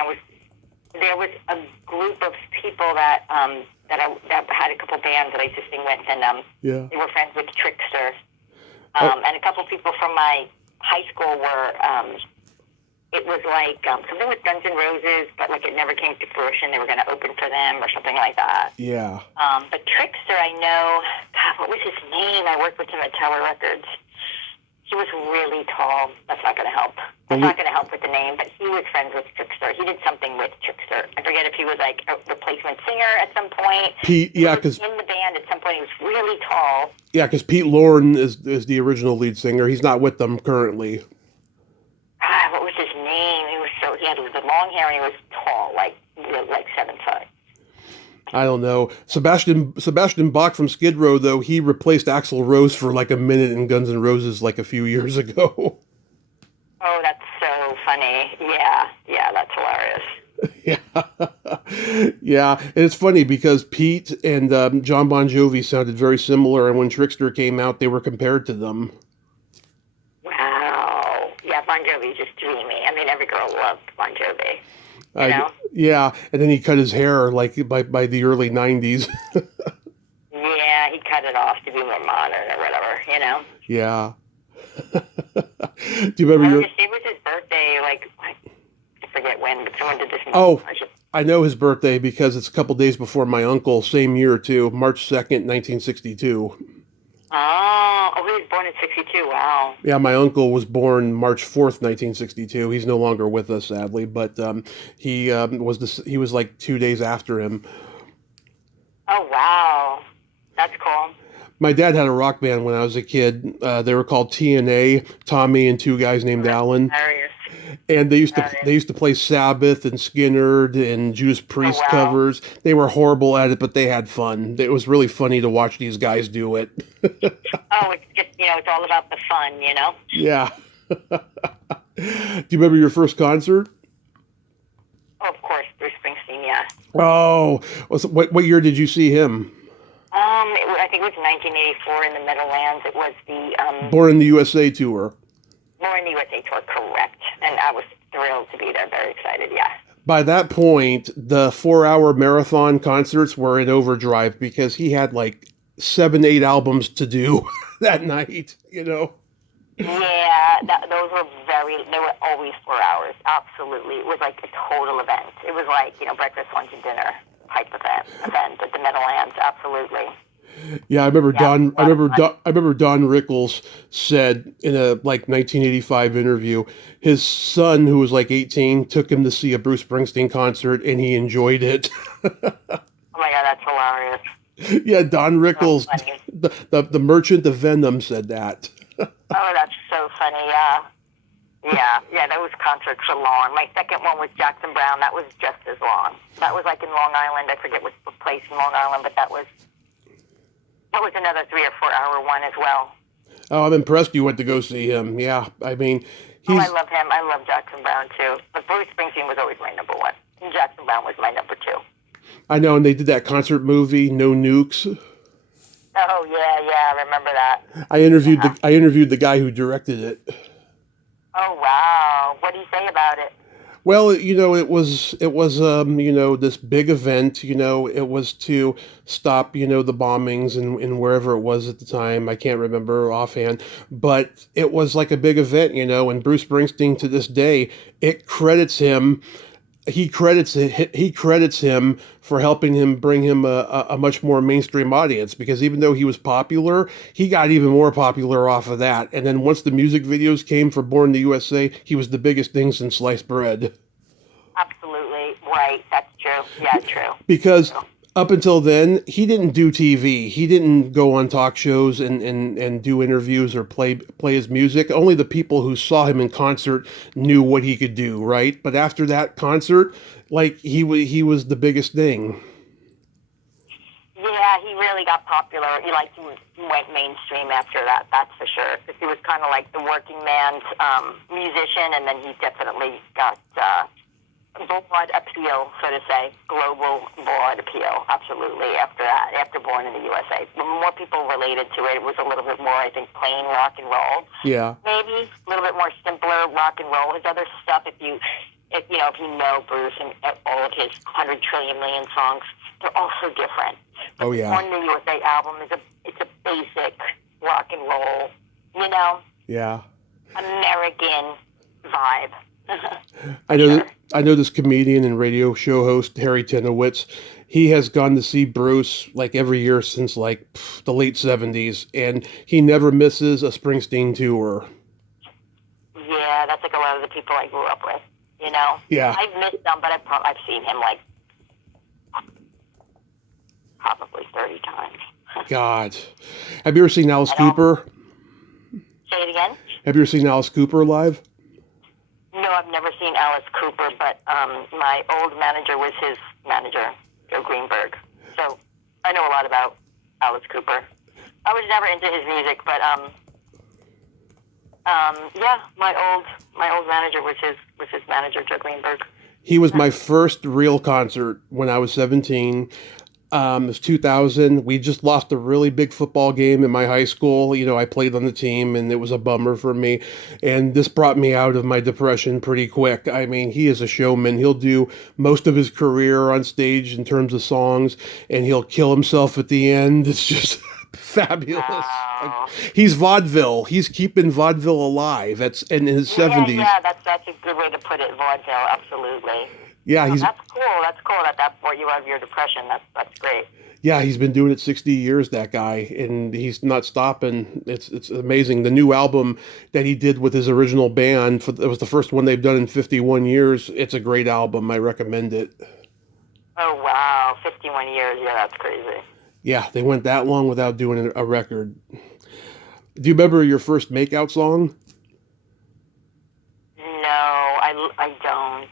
there was a group of people that had a couple bands that I used to sing with, and Yeah. they were friends with Trickster, Oh. and a couple people from my high school were. It was like something with Guns N' Roses, but like it never came to fruition. They were going to open for them or something like that. Yeah. But Trickster, I know. God, what was his name? I worked with him at Tower Records. He was really tall. That's not going to help. That's not going to help with the name, but he was friends with Trickster. He did something with Trickster. I forget if he was like a replacement singer at some point. Pete, yeah, because in the band at some point he was really tall. yeah, because Pete Lorne is the original lead singer. He's not with them currently. What was his name? He had the long hair and he was tall, like 7'5". I don't know. Sebastian Bach from Skid Row, though, he replaced Axl Rose for like a minute in Guns N' Roses like a few years ago. Oh, that's so funny. Yeah, that's hilarious. Yeah, and it's funny because Pete and John Bon Jovi sounded very similar, and when Trickster came out, they were compared to them. Wow. Yeah, Bon Jovi's just dreamy. I mean, every girl loved Bon Jovi. You know? Yeah, and then he cut his hair like by the early 90s. Yeah, he cut it off to be more modern or whatever, you know? Yeah. Do you remember It was his birthday, like, I forget when, but someone did this. I know his birthday because it's a couple days before my uncle, same year too, March 2nd, 1962. Oh, he was born in 62, wow. Yeah, my uncle was born March 4th, 1962. He's no longer with us, sadly, but he was like 2 days after him. Oh, wow. That's cool. My dad had a rock band when I was a kid. They were called TNA, Tommy and two guys named Alan. Hilarious. And they used to play Sabbath and Skynyrd and Judas Priest covers. They were horrible at it, but they had fun. It was really funny to watch these guys do it. Oh, it's just, it's all about the fun, you know? Yeah. Do you remember your first concert? Oh, of course, Bruce Springsteen, yeah. Oh, what year did you see him? I think it was 1984 in the Meadowlands. It was the Born in the USA tour. Born in the USA tour, correct. And I was thrilled to be there. Very excited, yeah. By that point, the 4-hour marathon concerts were in overdrive because he had like 7-8 albums to do that night, you know? Yeah, those were they were always 4 hours. Absolutely. It was like a total event. It was like, breakfast, lunch, and dinner type event at the Meadowlands. Absolutely. Yeah, I remember Don Rickles said in a 1985 interview, his son, who was like 18, took him to see a Bruce Springsteen concert and he enjoyed it. Oh my God, that's hilarious. Yeah, Don Rickles, the merchant of Venom, said that. Oh, that's so funny, yeah. Yeah, those concerts were long. My second one was Jackson Browne. That was just as long. That was like in Long Island. I forget what place in Long Island, but that was another 3 or 4 hour one as well. Oh, I'm impressed you went to go see him. Yeah, I mean, I love him. I love Jackson Browne too. But Bruce Springsteen was always my number one. And Jackson Browne was my number two. I know, and they did that concert movie, No Nukes. Oh yeah, I remember that. I interviewed the guy who directed it. Oh wow, what did he say about it? Well, it was this big event, it was to stop, the bombings and wherever it was at the time. I can't remember offhand, but it was like a big event, and Bruce Springsteen to this day, he credits him for helping him bring him a much more mainstream audience, because even though he was popular, he got even more popular off of that. And then once the music videos came for Born in the USA, he was the biggest thing since sliced bread. Absolutely right. That's true. Yeah, true. Because Up until then, he didn't do TV. He didn't go on talk shows and do interviews or play his music. Only the people who saw him in concert knew what he could do, right? But after that concert, like he was the biggest thing. Yeah, he really got popular. He went mainstream after that. That's for sure. Because he was kind of like the working man's musician, and then he definitely got broad appeal, so to say, global broad appeal. Absolutely. After that, after Born in the USA, more people related to it. It was a little bit more, I think, plain rock and roll. Yeah. Maybe a little bit more simpler rock and roll. His other stuff, if you know Bruce and all of his 100 trillion million songs, they're all so different. Oh yeah. Born in the USA album it's a basic rock and roll, you know. Yeah. American vibe. I know this comedian and radio show host Harry Tenowitz. He has gone to see Bruce like every year since like the late 70s, and he never misses a Springsteen tour. Yeah, that's like a lot of the people I grew up with. You know. Yeah. I've missed them, but I've seen him like probably 30 times. God, have you ever seen Alice Cooper? Say it again. Have you ever seen Alice Cooper live? No, I've never seen Alice Cooper, but my old manager was his manager, Joe Greenberg. So I know a lot about Alice Cooper. I was never into his music, but yeah, my old manager was his manager, Joe Greenberg. He was my first real concert when I was 17. It was 2000. We just lost a really big football game in my high school. You know, I played on the team, and it was a bummer for me. And this brought me out of my depression pretty quick. I mean, he is a showman. He'll do most of his career on stage in terms of songs, and he'll kill himself at the end. It's just fabulous. Wow. He's vaudeville. He's keeping vaudeville alive. That's in his 70s. Yeah, that's a good way to put it, vaudeville, absolutely. Yeah, that's cool. That's cool that brought you out of your depression. That's great. Yeah, he's been doing it 60 years, that guy, and he's not stopping. It's amazing. The new album that he did with his original band, it was the first one they've done in 51 years. It's a great album. I recommend it. Oh, wow. 51 years. Yeah, that's crazy. Yeah, they went that long without doing a record. Do you remember your first makeout song? No, I don't.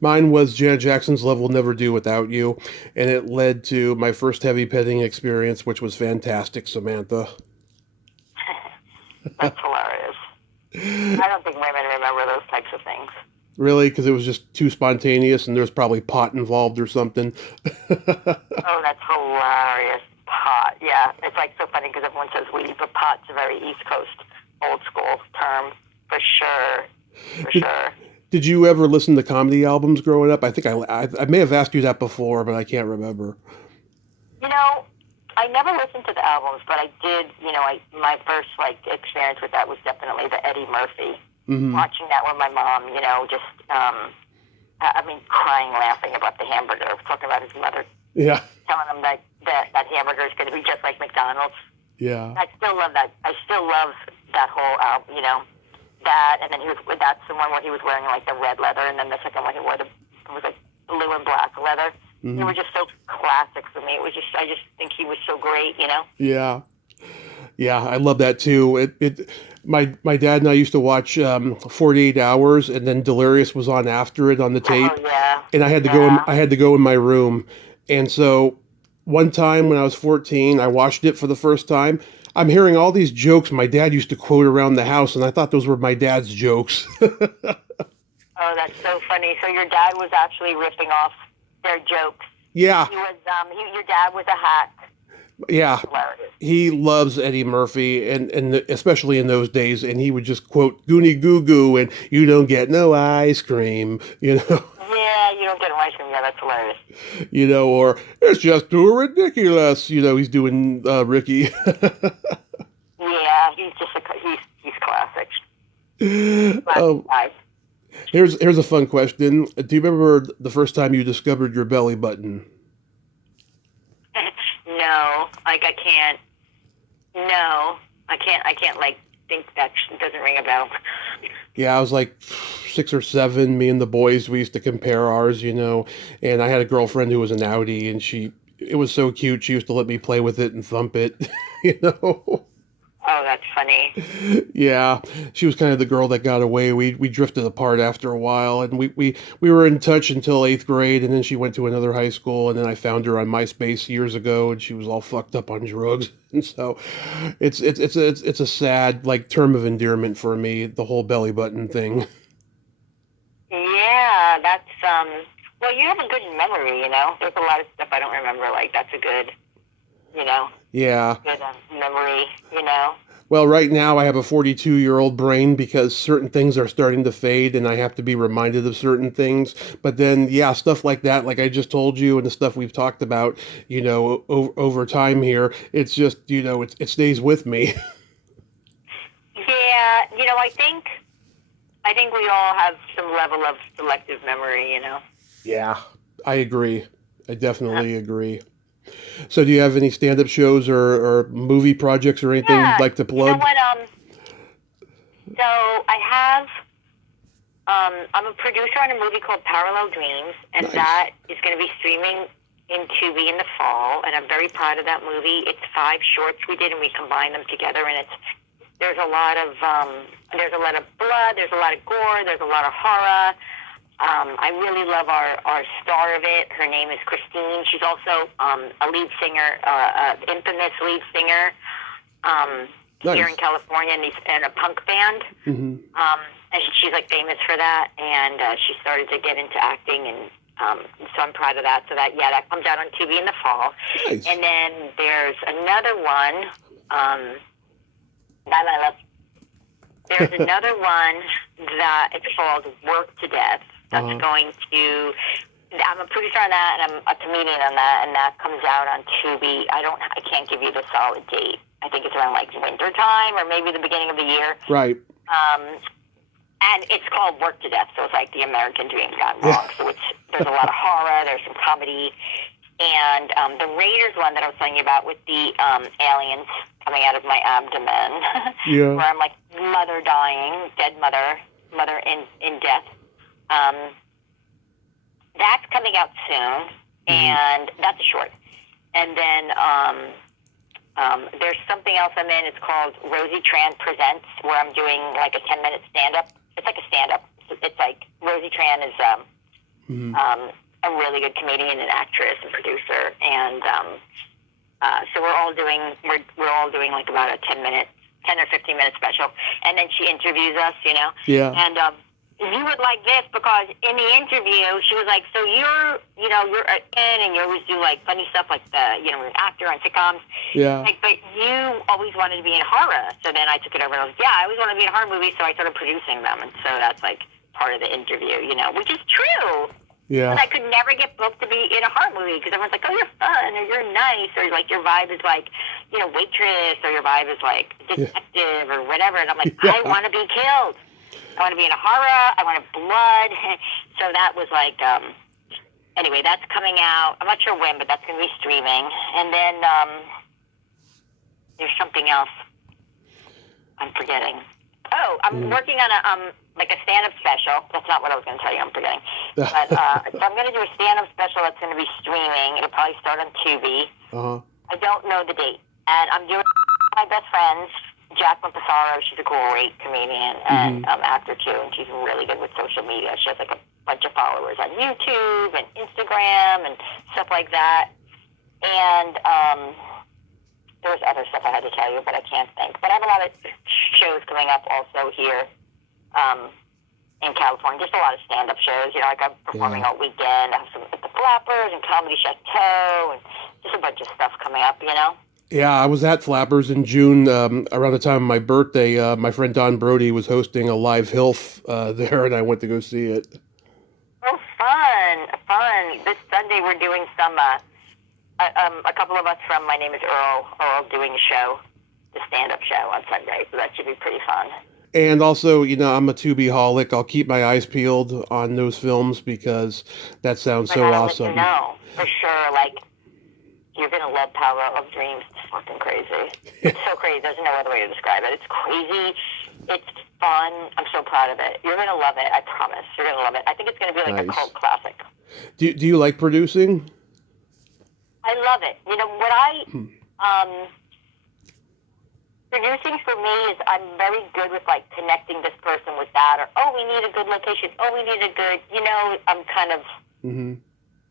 Mine was Janet Jackson's Love Will Never Do Without You, and it led to my first heavy petting experience, which was fantastic, Samantha. That's hilarious. I don't think women remember those types of things. Really? Because it was just too spontaneous, and there's probably pot involved or something. Oh, that's hilarious. Pot, yeah. It's like so funny because everyone says weed, but pot's a very East Coast, old school term, for sure. For sure. Did you ever listen to comedy albums growing up? I think I may have asked you that before, but I can't remember. You know, I never listened to the albums, but I did. You know, my first experience with that was definitely the Eddie Murphy. Mm-hmm. Watching that with my mom, you know, just crying, laughing about the hamburger, talking about his mother. Yeah. Telling him that hamburger is going to be just like McDonald's. Yeah. I still love that. I still love that whole album. You know. That, and then that's the one where he was wearing like the red leather, and then the second one he wore it was like blue and black leather. Mm-hmm. They were just so classic for me. I just think he was so great, you know? Yeah, I love that too. My dad and I used to watch 48 Hours, and then Delirious was on after it on the tape. Oh yeah. And I had to go in my room, and so one time when I was 14, I watched it for the first time. I'm hearing all these jokes my dad used to quote around the house, and I thought those were my dad's jokes. Oh, that's so funny. So your dad was actually ripping off their jokes. Yeah. He was. Your dad was a hack. Yeah. Hilarious. He loves Eddie Murphy, and especially in those days, and he would just quote "Goonie Goo Goo" and "You don't get no ice cream," you know. Yeah, you don't get no ice cream. Yeah, that's hilarious. You know, or it's just too ridiculous. You know, he's doing Ricky. Yeah, he's classic. Here's a fun question. Do you remember the first time you discovered your belly button? No, I can't. No, I can't think that doesn't ring a bell. Yeah, I was like 6 or 7. Me and the boys, we used to compare ours, and I had a girlfriend who was an Audi, and it was so cute. She used to let me play with it and thump it, you know. Oh, that's funny. Yeah, she was kind of the girl that got away. We drifted apart after a while, and we were in touch until 8th grade, and then she went to another high school, and then I found her on MySpace years ago, and she was all fucked up on drugs, and so it's a sad like term of endearment for me, the whole belly button thing. Yeah, that's well, you have a good memory, There's a lot of stuff I don't remember. Like that's a good, Yeah. good memory, Well, right now I have a 42-year-old brain because certain things are starting to fade and I have to be reminded of certain things. But then, yeah, stuff like that, like I just told you, and the stuff we've talked about, over time here, it's just, it stays with me. Yeah, I think we all have some level of selective memory, Yeah, I agree. I definitely agree. So do you have any stand-up shows or movie projects or anything you'd Yeah, like to you know plug? what? So I have. I'm a producer on a movie called Parallel Dreams, and Nice. that is going to be streaming in Tubi in the fall. And I'm very proud of that movie. It's 5 shorts we did, and we combined them together. And there's a lot of blood, there's a lot of gore, there's a lot of horror. I really love our star of it. Her name is Christine. She's also a lead singer, infamous lead singer Nice. here in California in a punk band. Mm-hmm. And she's like famous for that. And she started to get into acting, and so I'm proud of that. So that comes out on TV in the fall. Nice. And then there's another one that I love. There's another one that it's called Work to Death. That's going to. I'm a producer on that, and I'm a comedian on that, and that comes out on Tubi. I can't give you the solid date. I think it's around like winter time or maybe the beginning of the year. Right. And it's called Work to Death, so it's like the American dream gone wrong. So there's a lot of horror, there's some comedy, and the Raiders one that I was telling you about with the aliens coming out of my abdomen, Yeah. where I'm like mother dying, dead mother in death. That's coming out soon, and that's a short. And then there's something else I'm in. It's called Rosie Tran Presents, where I'm doing like a 10-minute stand-up. It's like a stand-up. It's like Rosie Tran is a really good comedian and actress and producer, and so we're all doing like about a 10 or 15-minute special, and then she interviews us, Yeah. and you would like this because in the interview she was like, so you're in and you always do like funny stuff like you're an actor on sitcoms. Yeah. Like, but you always wanted to be in horror. So then I took it over and I was like, yeah, I always wanted to be in horror movies, so I started producing them, and so that's like part of the interview, which is true. Yeah. But I could never get booked to be in a horror movie because everyone's like, oh, you're fun or you're nice or like your vibe is like, waitress or your vibe is like detective or whatever. And I'm like, I want to be killed. I want to be in a horror. I want blood. So that was like, anyway, that's coming out. I'm not sure when, but that's going to be streaming. And then there's something else I'm forgetting. Oh, I'm working on a stand-up special. That's not what I was going to tell you. I'm forgetting. But so I'm going to do a stand-up special that's going to be streaming. It'll probably start on Tubi. I don't know the date. And I'm doing my best friends, Jacqueline Pissarro. She's a great comedian and actor too, and she's really good with social media. She has like a bunch of followers on YouTube and Instagram and stuff like that. And there was other stuff I had to tell you, but I can't think. But I have a lot of shows coming up also here in California. Just a lot of stand-up shows. Like I'm performing all weekend. I have some at the Flappers and Comedy Chateau and just a bunch of stuff coming up, Yeah, I was at Flappers in June, around the time of my birthday. My friend Don Brody was hosting a live HILF there, and I went to go see it. Oh, fun. This Sunday we're doing some, a couple of us from My Name is Earl are all doing a show, the stand-up show on Sunday, so that should be pretty fun. And also, I'm a Tubi-holic. I'll keep my eyes peeled on those films because that sounds so awesome. No, for sure. Like, You're going to love Power of Dreams. It's fucking crazy. It's so crazy. There's no other way to describe it. It's crazy. It's fun. I'm so proud of it. You're going to love it. I promise. You're going to love it. I think it's going to be like a cult classic. Do you like producing? I love it. You know, producing for me is I'm very good with, like, connecting this person with that, or, oh, we need a good location. Oh, we need a good, you know, I'm kind of... Mm-hmm.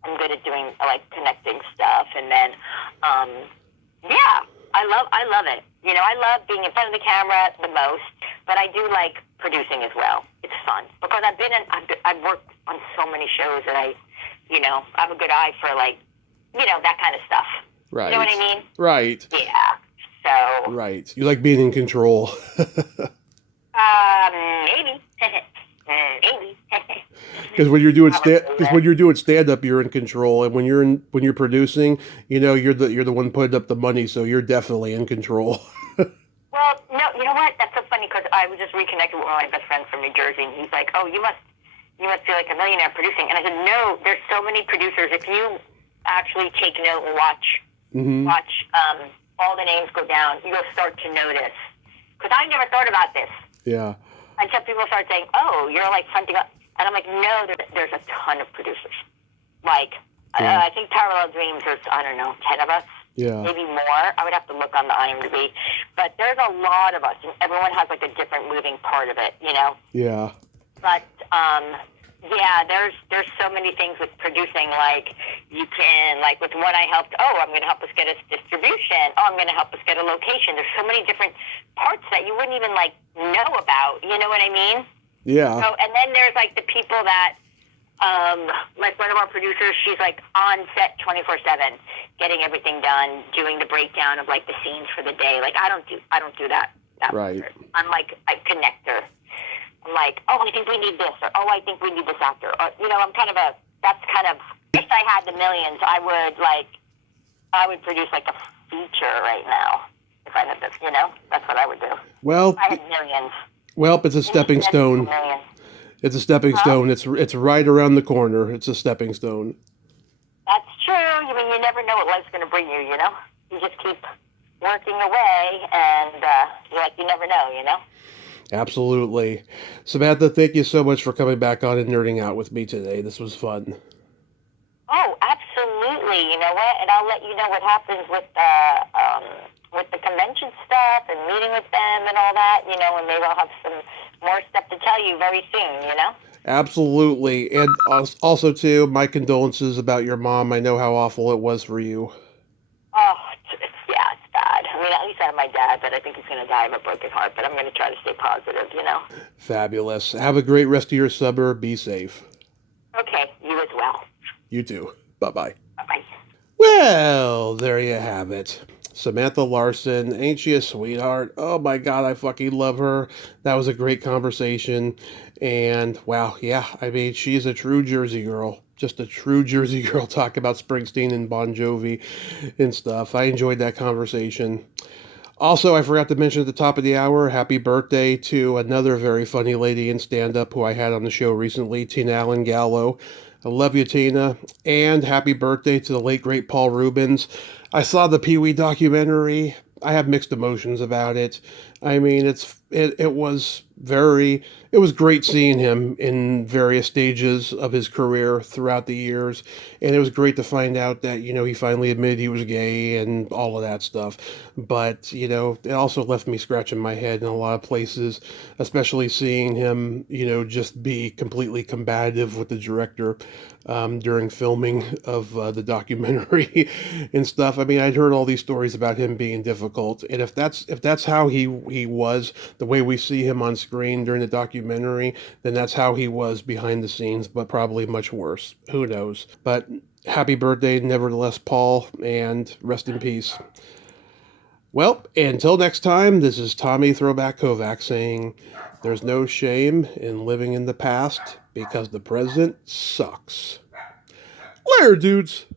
I'm good at doing, like, connecting stuff, and then, yeah, I love it. You know, I love being in front of the camera the most, but I do like producing as well. It's fun because I've worked on so many shows that I have a good eye for, like, you know, that kind of stuff. Right. You know what I mean? Right. Yeah. So. Right. You like being in control. Maybe. Maybe. Because when you're doing stand up, you're in control, and when you're producing, you know, you're the one putting up the money, so you're definitely in control. Well, no, you know what? That's so funny because I was just reconnected with one of my best friends from New Jersey, and he's like, "Oh, you must feel like a millionaire producing." And I said, "No, there's so many producers. If you actually take note and watch all the names go down, you'll start to notice." Because I never thought about this. Yeah. Until people start saying, "Oh, you're like fronting up," and I'm like, "No, there's a ton of producers. Like, I think Parallel Dreams. There's 10 of us, maybe more. I would have to look on the IMDb, but there's a lot of us, and everyone has like a different moving part of it, you know." Yeah. But yeah, there's so many things with producing. Like, you can, like, with what I helped. Oh, I'm going to help us get a distribution. Oh, I'm going to help us get a location. There's so many different parts that you wouldn't even, like, know about. You know what I mean? Yeah. So, and then there's, like, the people that, like, one of our producers, she's, like, on set 24/7, getting everything done, doing the breakdown of, like, the scenes for the day. Like, I don't do that. Right. I'm, like, a connector. I'm like, oh, I think we need this, or oh, I think we need this actor, or, you know, if I had the millions, I would produce like a feature right now. If I had this, you know, that's what I would do. Well, if I had millions. Well, it's a stepping stone. It's a stepping stone. It's right around the corner. It's a stepping stone. That's true. I mean, you never know what life's going to bring you, you know? You just keep working away, and you never know, you know? Absolutely. Samantha, thank you so much for coming back on and nerding out with me today. This was fun. Oh, absolutely. You know what? And I'll let you know what happens with the convention stuff and meeting with them and all that, you know, and maybe I'll have some more stuff to tell you very soon, you know? Absolutely. And also, too, my condolences about your mom. I know how awful it was for you. Oh, it's bad. I mean, at least I have my dad, but I think he's going to die of a broken heart, but I'm going to try to stay positive, you know? Fabulous. Have a great rest of your summer. Be safe. Okay, you as well. You too. Bye-bye. Bye-bye. Well, there you have it. Samantha Larsen, ain't she a sweetheart? Oh my God, I fucking love her. That was a great conversation. And wow, yeah, I mean, she's a true Jersey girl. Just a true Jersey girl. Talk about Springsteen and Bon Jovi and stuff. I enjoyed that conversation. Also, I forgot to mention at the top of the hour, happy birthday to another very funny lady in stand-up who I had on the show recently, Tina Allen Gallo. I love you, Tina. And happy birthday to the late, great Paul Rubens. I saw the Pee-wee documentary. I have mixed emotions about it. I mean, it was great seeing him in various stages of his career throughout the years. And it was great to find out that, you know, he finally admitted he was gay and all of that stuff. But, you know, it also left me scratching my head in a lot of places, especially seeing him, you know, just be completely combative with the director during filming of the documentary and stuff. I mean, I'd heard all these stories about him being difficult. And if that's how he was, the way we see him on screen during the documentary, then that's how he was behind the scenes, but probably much worse. Who knows? But happy birthday, nevertheless, Paul, and rest in peace. Well, until next time, this is Tommy Throwback Kovac saying there's no shame in living in the past because the present sucks. Later, dudes.